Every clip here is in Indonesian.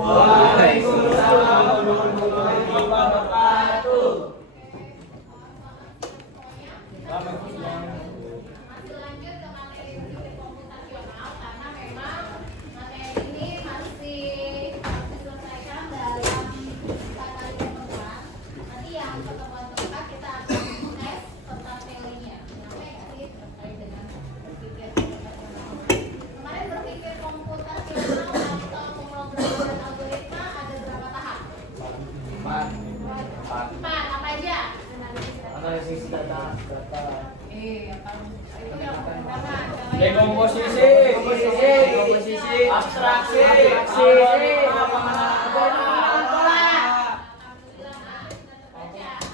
Waalaikumsalam warahmatullahi wabarakatuh. Masih lanjut ke materi sistem komputasional karena memang materi ini masih harus diselesaikan dalam 4 kali pertemuan. Nanti yang pertemuan keempat kita akan tes tentang teorinya. Sampai nggak sih terkait dengan berpikir komputasional. Kemarin berpikir komputasional atau pemrograman algoritma ada berapa tahap? 4. Apa aja? Analisis data. Itu yang pertama. Dekomposisi, abstraksi,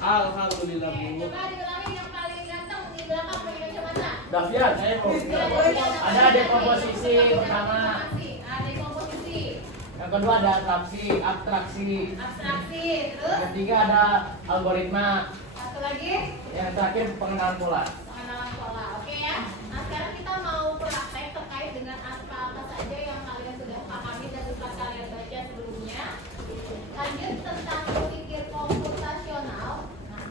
alhamdulillah Bu. Coba diulangi yang paling ganteng di belakang pakai kacamata. Dafian, ada dekomposisi pertama. Ada komposisi, Yang kedua ada abstraksi. abstraksi, Yang terus ketiga ada algoritma. satu lagi Yang terakhir pengenalan pola. pengenalan pola. Oke ya. Nah sekarang kita mau praktek terkait dengan apa saja yang kalian sudah pahami dan sudah kalian baca sebelumnya. Lanjut tentang berpikir komputasional. Nah,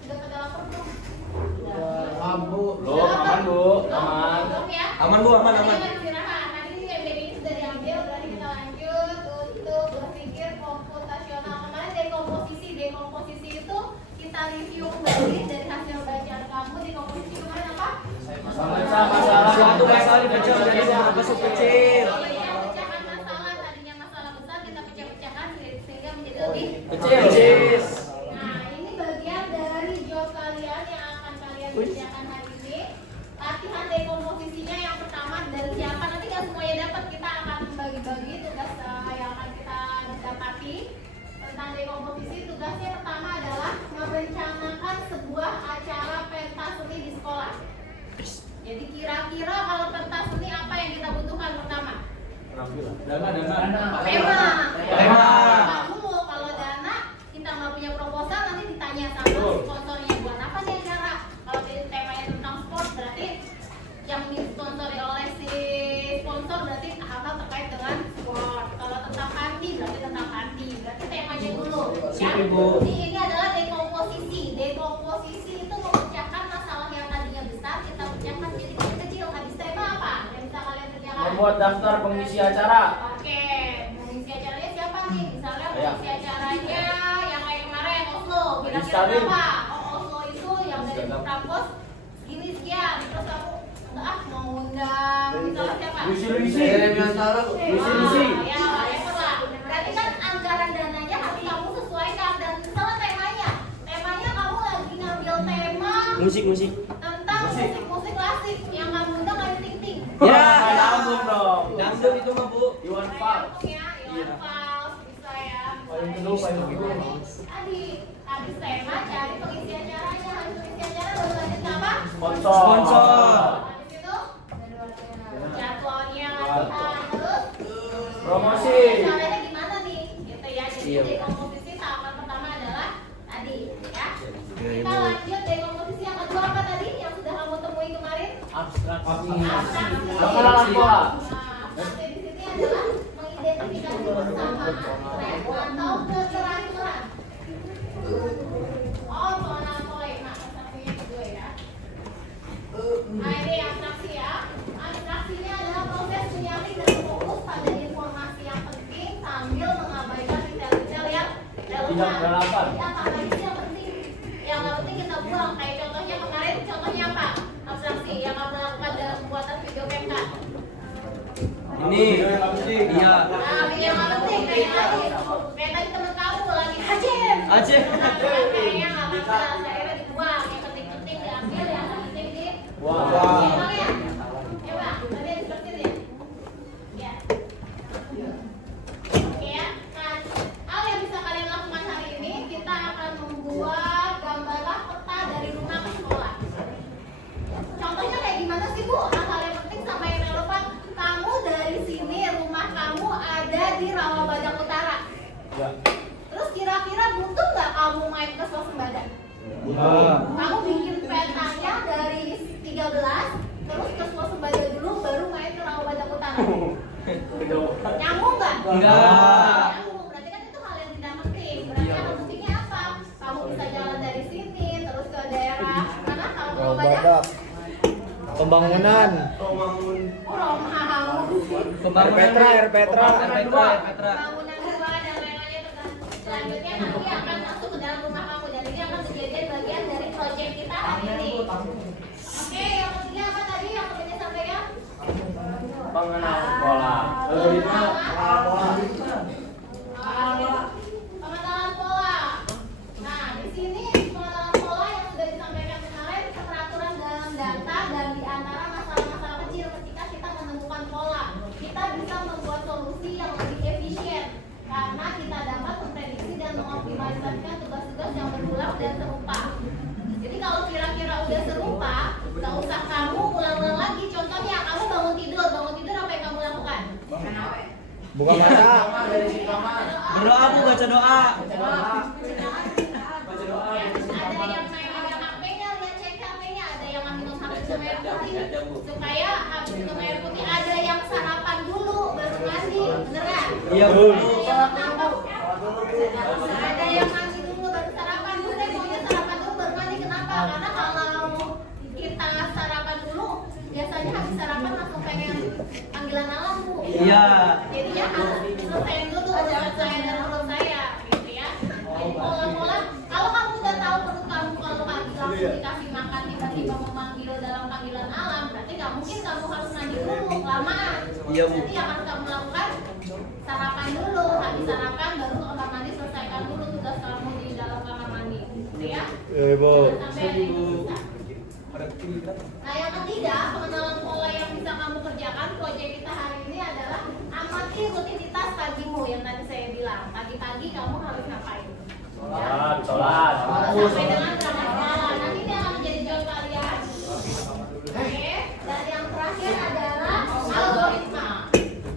sudah pada lapar belum? Bu. Belum, Aman Bu, aman. Belum ya? Aman Bu, aman. Nanti istirahat. Nanti ini MBG ini sudah diambil. Berarti kita lanjut untuk berpikir komputasional. Kemarin dekomposisi itu kita review kembali dari hasil bacaan kamu. Dekomposisi kemarin apa? Masalah Suatu masalah dipecah jadi beberapa kecil. Oh iya, pecahan masalah. Tadinya masalah besar kita pecah-pecahkan sehingga menjadi lebih Kecil. Nah, ini bagian dari job kalian yang akan kalian kerjakan hari ini. Latihan dekomposisinya yang pertama dari siapa? Nanti nggak semuanya dapat. Kita akan bagi-bagi tugas yang akan kita dapati tentang dekomposisi. Tugasnya pertama adalah merencanakan sebuah acara pentas seni di sekolah. Jadi kira-kira kalau pentas seni apa yang kita butuhkan pertama? Dana. Tema. Tema. Dulu kalau dana kita nggak punya proposal nanti ditanya sama sponsornya buat apa nih acara. Kalau temanya tentang sport berarti yang disponsori oleh si sponsor berarti hal-hal terkait dengan sport. Kalau tentang panti berarti tentang panti. Berarti temanya dulu. Ya. Sip, Ibu. Ini adalah dekomposisi. Dekomposisi itu memecahkan masalah yang tadinya besar kita pecahkan jadi kecil. Habis tema apa? Yang bisa kalian kerjakan? Membuat daftar pengisi acara. Oke, mengisi acaranya siapa nih? Misalnya Ya. mengisi acaranya yang kayak kemarin Oslo. Kira-kira Stalin. berapa? Oh, Oslo itu yang dari kampus segini sekian. Terus aku enggak mau undang misalnya siapa? Luisi. Ya, whatever lah. Berarti kan anggaran dananya harus kamu sesuaikan dan misalnya temanya. Temanya kamu lagi ngambil tema Musik. tentang musik klasik yang kamu undang Ayu Ting Ting. Ya. Album dong. Dangdut itu mah Bu. Iwan Fals. Ya, Iwan Fals bisa ya. Paling kedua, paling kedua. Tadi habis tema cari pengisi acaranya, habis pengisi acara baru lanjut ke apa? Sponsor. Habis itu jadwalnya latihan terus Promosi. caranya gimana nih? Gitu ya. Jadi Iya. dekomposisi tahapan pertama adalah tadi ya. Iya, Kita Ibu. lanjut dekomposisi yang kedua apa tadi yang sudah kamu temui kemarin? Abstraksi. Abstraksi. Pengenalan pola. Nah, abstraksi di sini adalah mengidentifikasi persamaan tren atau keteraturan. Oh, pengenalan pola. Nah, abstraksinya kedua ya. Nah, ini abstraksi ya. Abstraksinya adalah proses menyaring dan fokus pada informasi yang penting sambil mengabaikan detail-detail yang Tidak relevan. Jadi apa lagi sih yang penting? Yang nggak penting kita buang. Kayak contohnya kemarin, contohnya apa? Abstraksi yang kamu lakukan dalam pembuatan video Pemda. Ini. Iya. Nah, yang nggak penting kayak tadi. Kayak tadi temen kamu lagi hajem. Hajem. Nah, kayaknya nggak bakal. Akhirnya dibuang. Yang penting-penting diambil, yang nggak penting di Wah. Coba ya. Coba, tadi ada seperti ini. Ya. Oke ya. Nah, hal yang bisa kalian lakukan hari ini, kita akan membuat gambaran peta dari rumah ke sekolah. Contohnya kayak gimana sih Bu? Hal-hal yang penting sama yang relevan. Kamu dari sini, rumah kamu ada di Rawabadak Utara. Ya. Terus kira-kira butuh nggak kamu main ke swasembada? Kamu bikin petanya dari 13, terus ke swasembada dulu, baru main ke Rawabadak Utara. Nyambung Enggak. Berarti kan itu hal yang tidak penting. Berarti hal pentingnya apa? Kamu bisa jalan dari sini terus ke daerah mana kalau mau badak? Pembangunan. Pembangunan Air Petra. Bangunan dua dan lain-lainnya selanjutnya nanti akan masuk ke dalam rumah kamu dan ini akan menjadi bagian dari proyek kita hari ini. Oke, yang ketiga apa tadi yang ketiga sampaikan? Pengenalan pola. Pengenalan pola. Nah, di sini pengenalan pola yang sudah disampaikan kemarin keteraturan dalam data dan di antara masalah-masalah kecil ketika kita menemukan pola, kita bisa membuat solusi yang lebih efisien karena kita dapat memprediksi dan mengoptimalisasikan tugas-tugas yang berulang dan serupa. Jadi kalau kira-kira udah serupa, nggak usah kamu ulang-ulang lagi. Contohnya kamu bangun tidur apa yang kamu lakukan? Buka mata. Berdoa Bu, baca doa. Ada yang main HP-nya, lihat cek HP-nya, ada yang minum air putih supaya habis minum air putih, ada yang sarapan dulu baru mandi, bener nggak? Iya Bu. Ada yang mandi dulu baru sarapan dulu, saya maunya sarapan dulu baru mandi. Kenapa? Karena kalau kita sarapan dulu, biasanya habis sarapan langsung pengen panggilan alam Bu. Iya. Jadinya harus selesaiin dulu urusan saya dan perut saya, gitu ya. Jadi pola-pola, kalau kamu udah tahu perut kamu kalau pagi langsung dikasih makan tiba-tiba memanggil dalam panggilan alam, berarti nggak mungkin kamu harus mandi dulu, kelamaan. Iya, Bu. Jadi yang harus kamu lakukan sarapan dulu, habis sarapan baru ke kamar mandi, selesaikan dulu tugas kamu di dalam kamar mandi, gitu ya. Ibu. Jangan sampai ada yang bisa. Nah yang ketiga, pengenalan pola yang bisa kamu kerjakan, proyek kita hari ini adalah amati rutinitas pagimu yang tadi saya bilang. Pagi-pagi kamu harus ngapain? Sholat. Sampai dengan berangkat sekolah. Nanti ini akan menjadi job kalian. Oke. Dan yang terakhir adalah algoritma.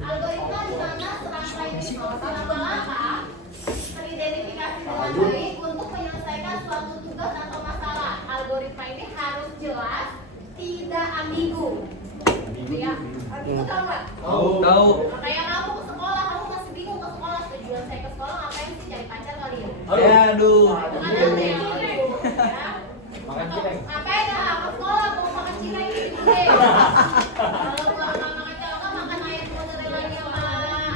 Algoritma di mana serangkaian instruksi langkah-langkah teridentifikasi dengan baik untuk menyelesaikan suatu tugas atau masalah. Algoritma ini harus jelas, tidak ambigu. Gitu ya. Ambigu tahu nggak? Tahu. Kayak kamu ke sekolah, kamu masih bingung ke sekolah. Tujuan saya ke sekolah ngapain sih? Cari pacar kali ya? Ya aduh. Bukan ada yang ambigu, ya. Atau ngapain ya? Ke sekolah mau makan cireng gitu deh. Kalau pulang makan cilok makan ayam mozzarella sama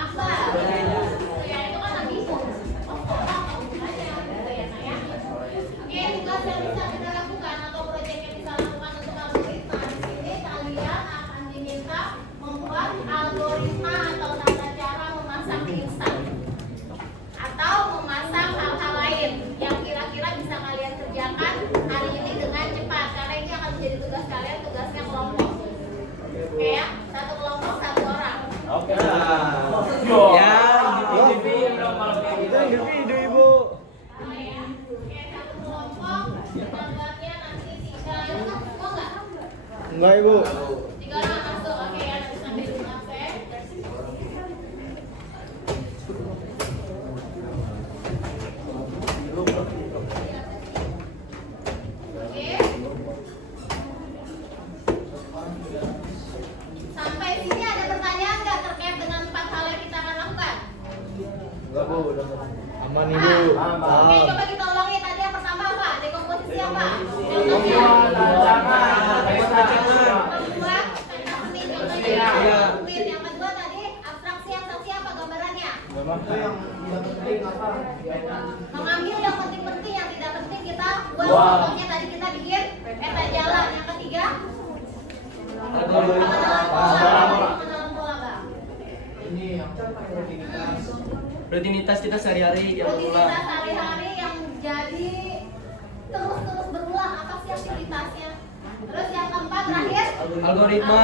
Akbar. Ya itu kan ambigu. Oh sekolah kamu aja gitu ya Nak, ya. Oke, tugas yang bisa kita lakukan atau proyek yang bisa lakukan untuk algoritma di sini kalian akan diminta membuat algoritma atau tata cara memasak instan atau memasak hal-hal lain yang kira-kira bisa kalian kerjakan hari ini dengan cepat karena ini akan menjadi tugas kalian, tugasnya kelompok. Oke ya, satu kelompok satu orang. Oke. Ya, Individu dong kalau kayak gitu. Individu Ibu. Oh ya, oke satu kelompok menambahnya nanti 3 itu kan semua nggak? Enggak Ibu. 3 orang masuk, oke ya nanti sampai dulu absen. Oke. Sampai sini ada pertanyaan nggak terkait dengan 4 hal yang kita akan lakukan? Enggak Bu. Aman Ibu. Oke, coba kita ulangi tadi yang pertama apa? Dekomposisi apa? Contohnya Rancangan. membuat peta seni, contohnya Iya. Win. Yang kedua tadi abstraksi apa gambarannya? Mengambil yang penting-penting, yang tidak penting kita buat. Contohnya tadi kita bikin peta jalan. Yang ketiga pengenalan pola. Pengenalan pola Bang. rutinitas kita sehari-hari yang Rutinitas mulai. sehari-hari yang jadi terus berulang, apa sih aktivitasnya? Terus yang keempat terakhir Algoritma.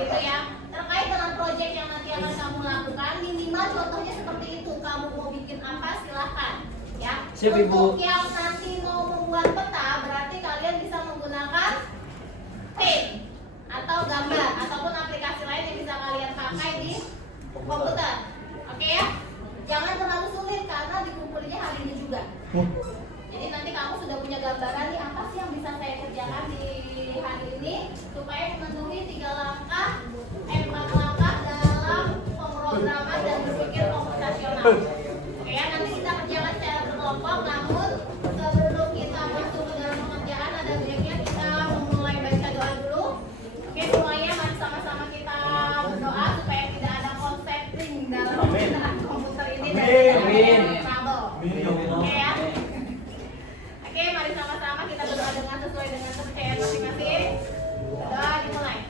itu ya, terkait dengan proyek yang nanti akan kamu lakukan, minimal contohnya seperti itu. Kamu mau bikin apa silahkan ya. Siap, Ibu. Untuk yang nanti mau membuat peta, berarti kalian bisa menggunakan pen atau gambar ataupun aplikasi lain yang bisa kalian pakai di komputer. Oke ya, jangan terlalu sulit karena dikumpulinya hari ini juga. Jadi nanti kamu sudah punya gambaran nih apa sih yang bisa saya kerjakan di hari ini supaya memenuhi 4 langkah dalam pemrograman dan berpikir Oke ya, nanti kita kerjakan secara berkelompok. Namun sebelum kita masuk ke dalam pengerjaan, ada baiknya kita memulai baca doa dulu. Oke, semuanya mari sama-sama kita berdoa supaya tidak ada konsleting dalam penggunaan komputer ini dan Amin. kabel. Oke ya. Oke, mari sama-sama kita berdoa dengan sesuai dengan kepercayaan masing-masing. Doa dimulai.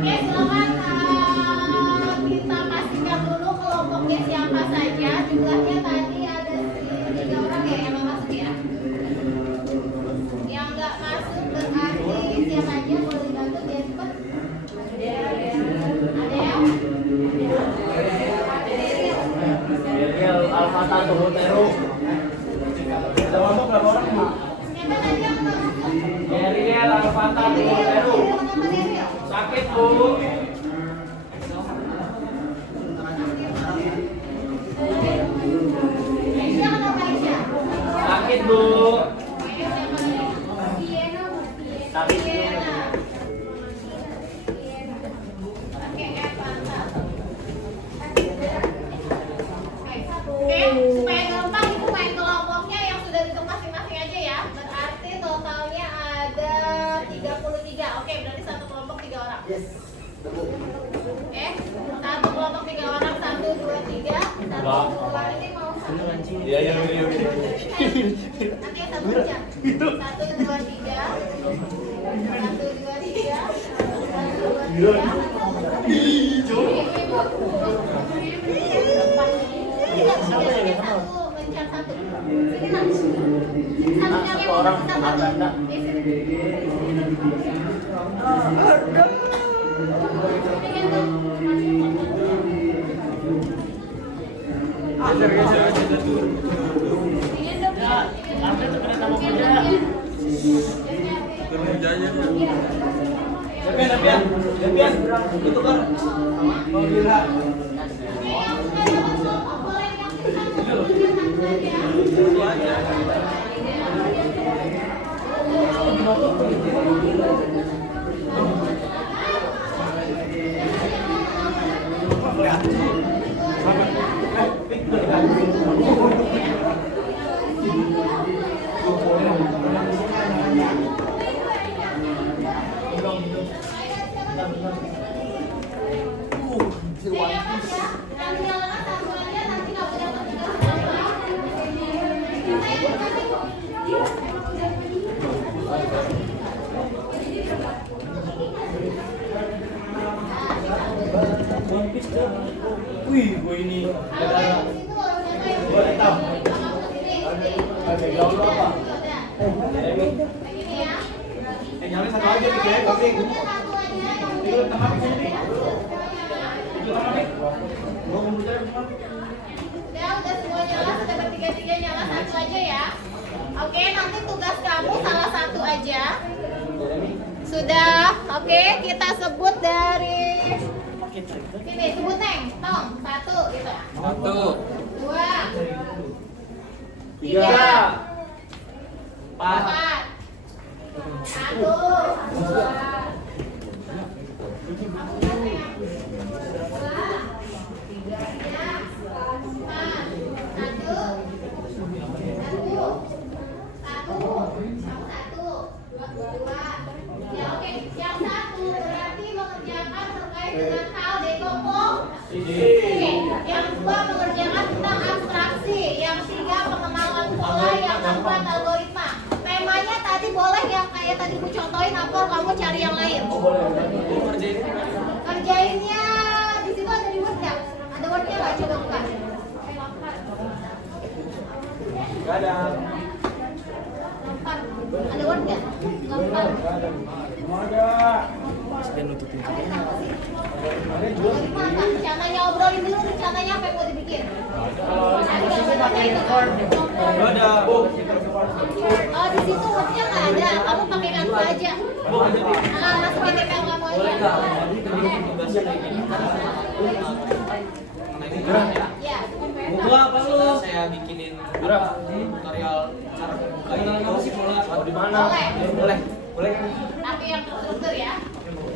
Oke, silakan kita pastikan dulu kelompoknya siapa saja. Jumlahnya tadi ada 3 orang ya yang masuk ya. Yang nggak masuk berarti siapa aja boleh dibantu biar cepat. Ada ya? Daniel Alfata Tuhutero. Ada masuk berapa orang? Siapa tadi yang nggak masuk? Daniel Alfata Tuhutero. Sakit bu. Aisyah atau Aisyah? Sakit bu. Sakit. Oke, supaya gampang ibu main kelompoknya yang sudah dihitung masing-masing aja ya. Berarti totalnya ada 33. Oke, berarti satu kelompok 3 orang. Satu kelompok 3 orang, 1, 2, 3. Satu kelompok ini mau satu. Iya iya iya. Nanti satu jam. 1, 2, 3. 1, 2, 3. 1, 2, 3. Satu orang ada. Itu kan mau gila. Wih, gue ini. Nyampe satu aja ya, kopi. Udah semua nyala, sudah bertiga-tiga nyala, satu aja ya. Oke, nanti tugas kamu salah satu aja. Sudah, oke, kita sebut dari sini, sebut Neng, Tong, 1 gitu. 1, 2, 3, 4, 1, 2, yang 2 mengerjakan tentang abstraksi, yang 3 pengenalan pola, yang 4 algoritma. Temanya tadi boleh yang kayak tadi Bu contohin apa, kamu cari yang lain. Kerjainnya di situ ada di Word nggak? Ada Wordnya nggak? Coba buka. Gak ada. Ada Word nggak? Rencananya obrolin dulu, rencananya apa yang mau dibikin? Ada. Oh, di situ Wordnya nggak ada. Kamu pakai Canva aja. Masukin ke Canva kamu aja. Ya. Gua apa lu? Saya bikinin tutorial cara membuka ini. Kenalan apa sih bola? Oh, di mana? Boleh. Boleh. Boleh. Tapi yang terstruktur ya.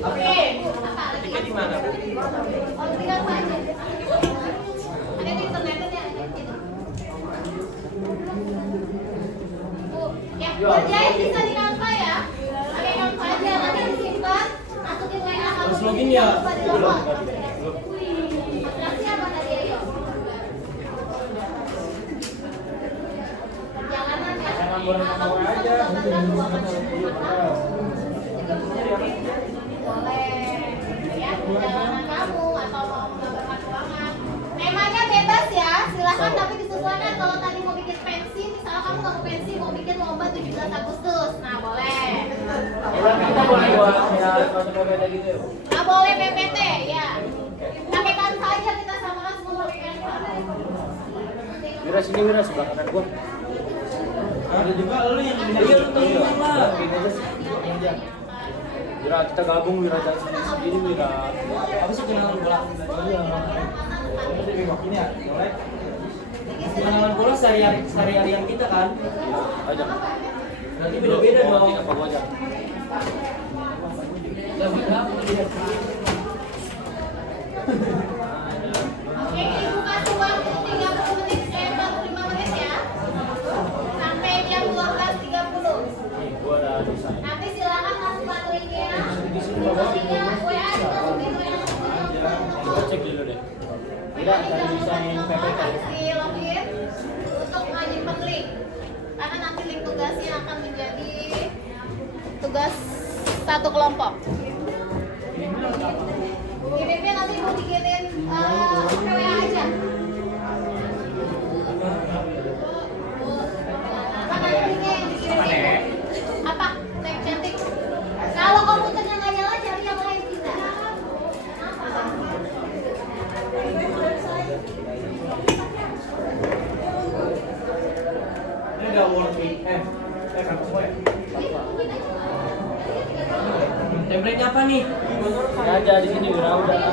Oke, apa lagi? Tiketnya di mana, Bu? Oh, tinggal aja. Ada di internetnya ya. Bu, yang berjahit bisa di Canva ya. Pakai Canva aja, nanti disimpan, masukin WA. Harus login ya? Aplikasi apa tadi ayo? Perjalanan ya. Kalau bisa menggambarkan ruangan boleh ya, perjalanan kamu atau mau menggambarkan ruangan. Temanya bebas ya, silahkan tapi disesuaikan. Kalau tadi mau bikin pensi, misalnya kamu mau pensi mau bikin lomba 17 Agustus, nah boleh. Kita boleh buat ya PPT gitu ya. Nah boleh PPT ya. Pakai Canva aja kita samakan semua pakai Canva. Wira sini Wira sebelah kanan gua. Ada juga lu yang iya lu tolong lah. Wira kita gabung Wira jangan sendiri Wira. Apa sih kenalan bola? Iya. Ini ya, boleh. Kenalan bola sehari-harian kita kan? Aja. Berarti beda-beda dong. Apa gua aja. Oke, Ibu kasih waktu 30 menit, 45 menit ya. Sampai jam 12.30. Nih, gua ada desain. Nanti silakan masukkan linknya. Linknya WA dimasukin WA. Gua cek dulu deh. Wira dari desain PPT. Kasih login untuk menyimpan link. Karena nanti link tugasnya akan menjadi tugas satu kelompok. Kirimnya nanti mau bikinin WA aja. Mana linknya yang dikirim? Apa? Nek cantik. Kalau komputernya nggak nyala, cari yang lain bisa. Ini udah world weekend. Kan semua ya? Template-nya apa nih? Ini aja di sini Wira udah.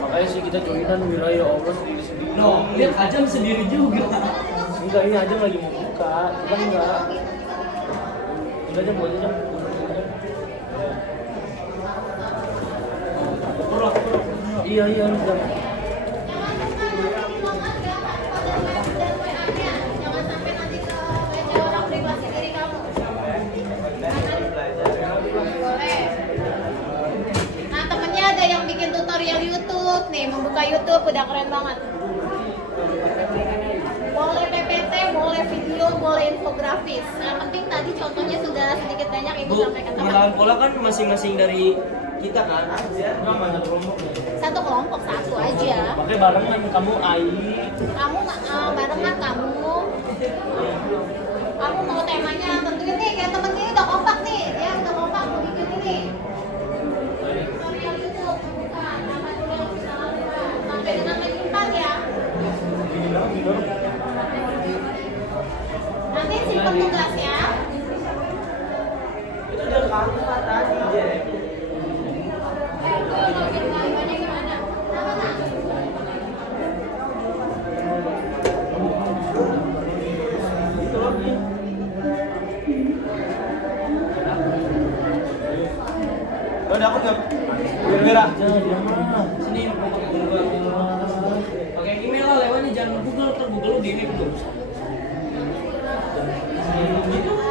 Makanya sih kita joinan Wira ya Allah sendiri. No, lihat aja sendiri juga. Enggak, ini aja lagi mau buka. Kita enggak. Udah aja buat aja. Iya udah. Jangan sampai nanti ke baca orang privasi diri kamu. Boleh. Nah temennya ada yang bikin tutorial YouTube nih, membuka YouTube udah keren banget. Boleh PPT, boleh video, boleh infografis. Yang penting tadi contohnya sudah sedikit banyak ibu Bu, sampaikan. kenalan bola kan masing-masing dari kita kan? Enggak banyak kelompok. Satu kelompok satu aja. Pakai barengan kamu Ai. Kamu barengan kamu. Kamu mau temanya tentuin nih, kayak temen ini udah kompak nih, dia udah kompak mau bikin ini. Tutorial YouTube, bukan apa dulu sampai dengan menyimpan ya. Nanti simpan tugasnya. Itu udah Canva tadi, Jek. Banyak gimana? Apa tak? Itu lagi. Lo dapet nggak? Wira. Sini pakai email lah lewatnya, jangan Google, Google lu delete dulu.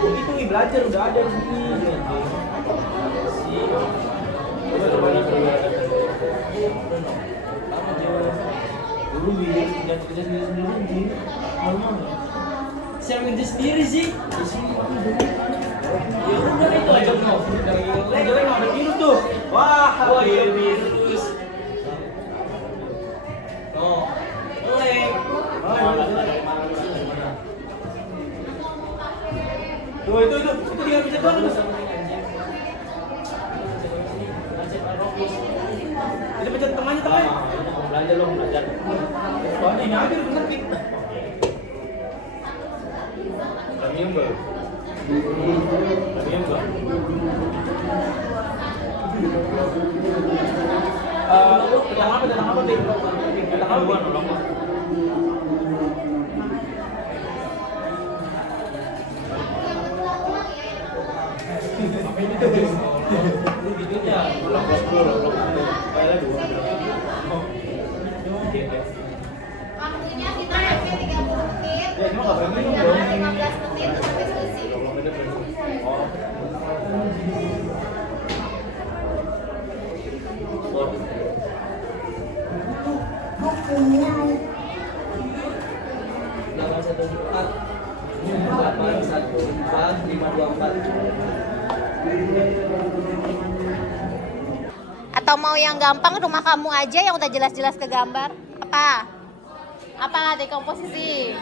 Itu belajar udah ada di sini. Dulu Wira kerja sendiri. Siapa ngerjain sendiri sih? Ya udah itu aja no. Jelek ada virus tuh. Wah, iya virus. No. Oleh. Tuh itu tinggal pencet doang tuh. Itu pencet temannya. Belajar lo belajar. Soalnya ini aja udah ngetik. Premium bro. Premium bro. Tentang apa nih? Tentang apa? Gitunya. Blok 10, blok 10. Kayaknya 2. Waktunya kita sampai 30 menit. Ya, emang nggak berani dong, Jangan Bro. 15 menit terus sampai selesai. 20 menit. Oh. Delapan satu empat. 814 524. Atau mau yang gampang rumah kamu aja yang udah jelas-jelas ke gambar? Apa? Apa dekomposisi?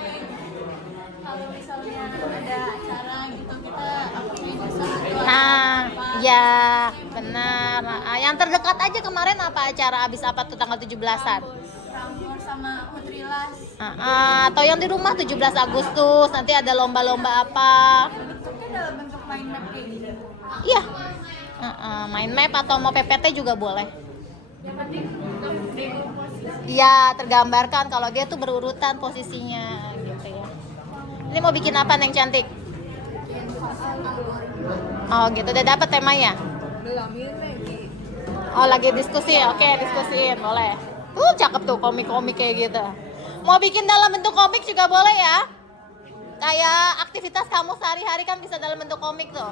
Kalau misalnya ada acara gitu kita apanya bisa Nah, ya benar. Nah, yang terdekat aja kemarin apa acara abis apa tuh tanggal 17-an? Rambur sama Hutrilas. Atau yang di rumah 17 Agustus nanti ada lomba-lomba apa? Bentuknya dalam bentuk mind map kayak gitu. Iya. Main map atau mau PPT juga boleh. Yang penting dekomposisi. Iya, tergambarkan kalau dia tuh berurutan posisinya gitu ya. Ini mau bikin apa Neng cantik? Oh gitu, udah dapet temanya? Belum ini lagi. Oh lagi diskusi, oke diskusiin boleh. Cakep tuh komik-komik kayak gitu. Mau bikin dalam bentuk komik juga boleh ya. Kayak aktivitas kamu sehari-hari kan bisa dalam bentuk komik tuh.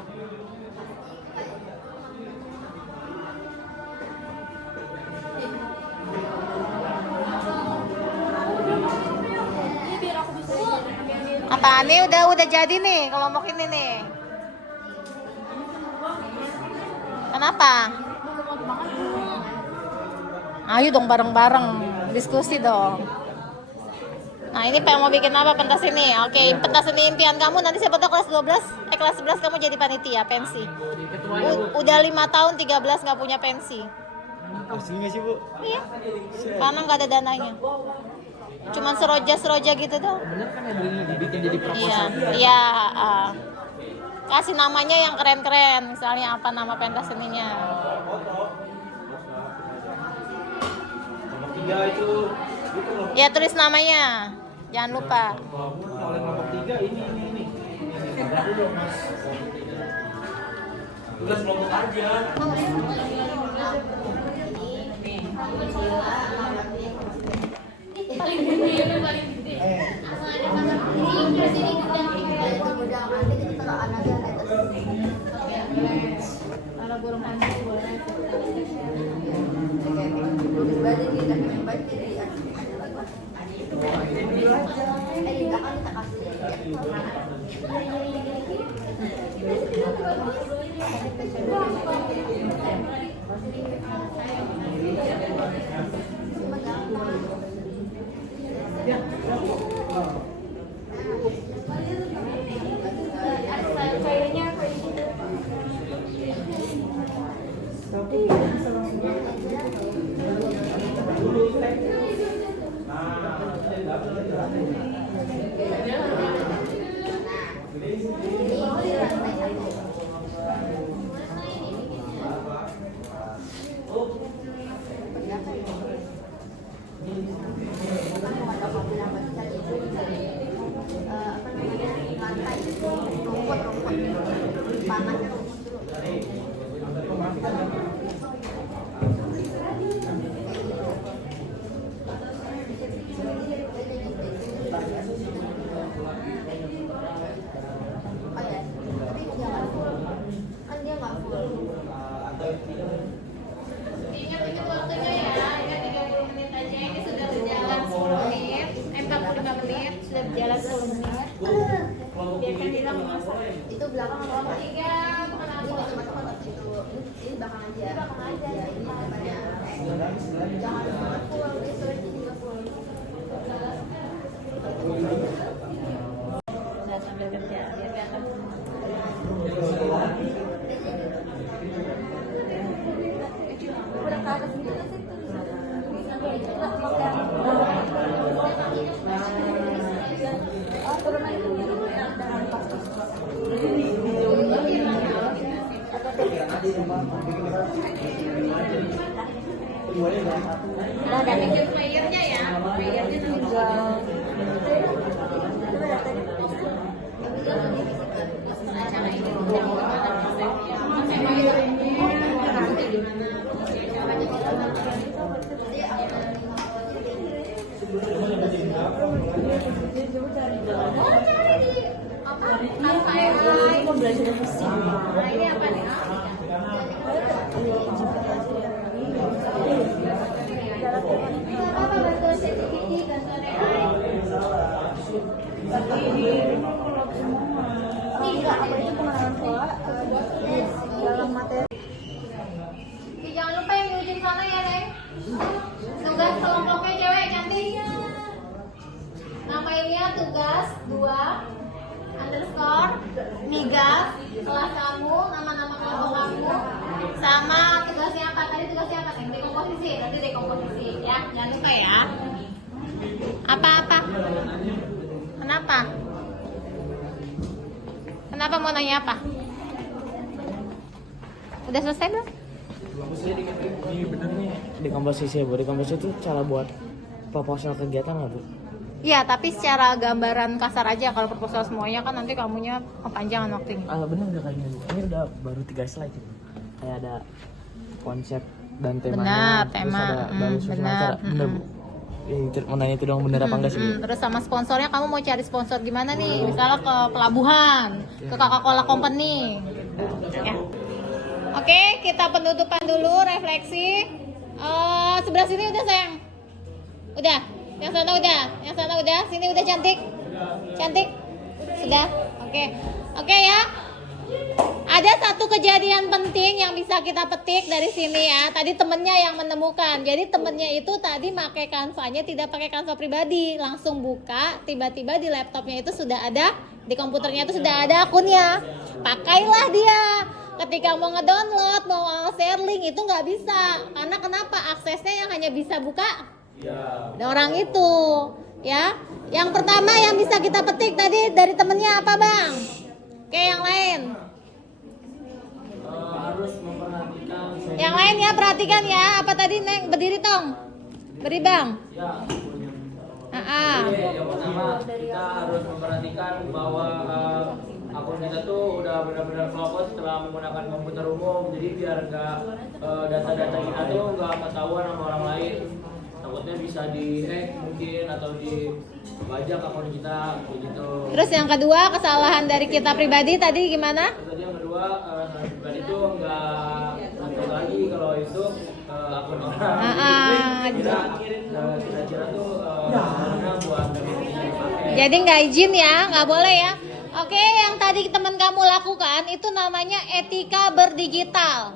Ini biar aku bisa Apa nih udah jadi nih kelompok ini nih. Kenapa? Ayo dong bareng-bareng diskusi dong. Nah ini pengen mau bikin apa pentas ini? Oke, pentas ini impian kamu nanti siapa tahu kelas 12, kelas 11 kamu jadi panitia pensi. Udah 5 tahun 13 nggak punya pensi. Asli nggak sih, Bu? Iya. Karena nggak ada dananya. Cuman seroja gitu doang. Bener kan ya belinya dibikin jadi Iya, proposal. iya. Kasih namanya yang keren-keren. Misalnya apa nama pentas seninya? Nomor 3 itu loh. Ya tulis namanya. Jangan lupa. Kalau yang nomor 3 ini. Tugas kelompok aja. para burung hantu boleh. Ingat waktunya ya, ingat 30 menit aja. Ini sudah berjalan 10 menit, 45 menit, sudah berjalan 10 menit. Biarkan hilang masa. Itu belakang Kelompok 3, ini belakang aja. belakang aja. Ya, ini depannya. Jangan full, research juga full. Nah, sambil kerja, biar kelihatan. Udah ke atas gitu sih. Oh, turun lagi. Nah, bikin playernya ya, playernya tinggal. Acara ini yang gimana konsepnya? Nah, ini apa nih? Apa bantuan CCTV, bantuan AI? Enggak, apa itu pengenalan pola dalam materi. Jangan lupa yang di ujung sana ya, Neng. Tugas kelompoknya cewek cantik. Nama email tugas 2_migas kelas kamu, nama-nama kelompok kamu, sama tugasnya apa tadi? Tugasnya apa nih? Dekomposisi, nanti dekomposisi ya, jangan lupa ya. Apa-apa? Kenapa? Kenapa mau nanya apa? Udah selesai belum? Ini bener nih. Dekomposisi ya, Bu. Dekomposisi itu cara buat proposal kegiatan nggak, Bu? Iya, tapi secara gambaran kasar aja. Kalau proposal semuanya kan nanti kamunya kepanjangan waktunya. Bener udah kayaknya, Bu. Ini udah baru 3 slide ya, Bu. Kayak ada konsep dan temanya. Benar, terus tema. ada baru susunan Benar. acara. Bener, Bu. Mau nanya itu dong, bener apa enggak sih, Bu? Terus sama sponsornya, kamu mau cari sponsor gimana nih? Misalnya ke pelabuhan, ke Coca-Cola Company. Ya. Oke, kita penutupan dulu, refleksi. Sebelah sini udah sayang. Udah. Yang sana udah. Yang sana udah. Sini udah cantik. Cantik. Sudah. Oke ya. Ada satu kejadian penting yang bisa kita petik dari sini ya. Tadi temennya yang menemukan. Jadi temennya itu tadi pakai Canva-nya, tidak pakai Canva pribadi, langsung buka. Tiba-tiba di laptopnya itu sudah ada, di komputernya itu sudah ada akunnya. Pakailah dia. Ketika mau ngedownload, mau share link itu nggak bisa. Karena kenapa? Aksesnya yang hanya bisa buka orang itu. Ya. Yang pertama yang bisa kita petik tadi dari temennya apa, Bang? Oke, yang lain. Harus memperhatikan. Yang lain ya, perhatikan ya. Apa tadi, Neng? Berdiri, Tong. Beri, Bang. Ya. Oke. Yang pertama kita harus memperhatikan bahwa akun kita tuh udah benar-benar fokus setelah menggunakan komputer umum. Jadi biar nggak data-data kita tuh nggak ketahuan sama orang lain. Takutnya bisa di-hack mungkin atau dibajak akun kita gitu. Terus yang kedua, kesalahan dari kita pribadi tadi gimana? Terus yang kedua, pribadi itu nggak ngatur lagi kalau itu akun orang. Kira-kira tuh sebenarnya buat dipakai. Jadi nggak izin ya, nggak boleh ya. Oke, yang tadi teman kamu lakukan itu namanya etika berdigital.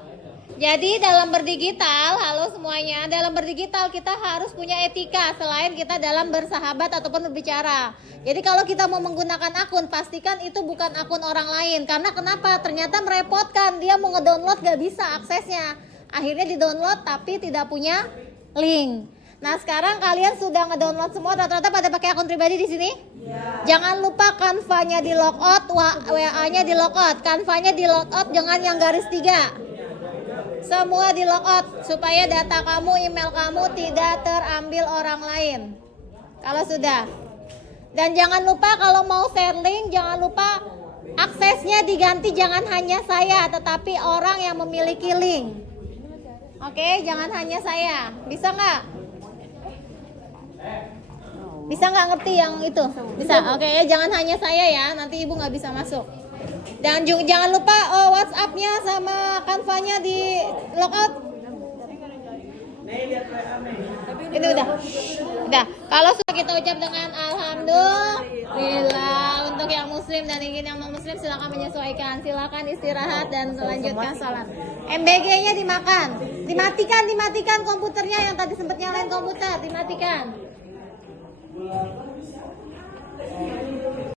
Jadi dalam berdigital, halo semuanya, dalam berdigital kita harus punya etika selain kita dalam bersahabat ataupun berbicara. Jadi kalau kita mau menggunakan akun, pastikan itu bukan akun orang lain. Karena kenapa? Ternyata merepotkan, dia mau ngedownload gak bisa aksesnya. Akhirnya di-download tapi tidak punya link. Nah sekarang kalian sudah ngedownload semua, rata-rata pada pakai akun pribadi di sini? Jangan lupa Canva-nya di logout, WA-nya di logout. Canva-nya di logout, jangan yang garis 3. Semua di logout supaya data kamu, email kamu tidak terambil orang lain. Kalau sudah. Dan jangan lupa kalau mau share link, jangan lupa aksesnya diganti, jangan hanya saya, tetapi orang yang memiliki link. Oke, jangan hanya saya. Bisa nggak? Bisa nggak ngerti yang itu? Bisa. Oke ya, jangan hanya saya ya. Nanti ibu nggak bisa masuk. Dan jangan lupa WhatsApp-nya sama Canva-nya di logout. Itu udah. Kalau sudah kita ucap dengan alhamdulillah. Untuk yang muslim dan ingin yang non muslim silakan menyesuaikan. Silakan istirahat dan melanjutkan salat. MBG-nya dimakan. Dimatikan komputernya yang tadi sempat nyalain komputer, dimatikan.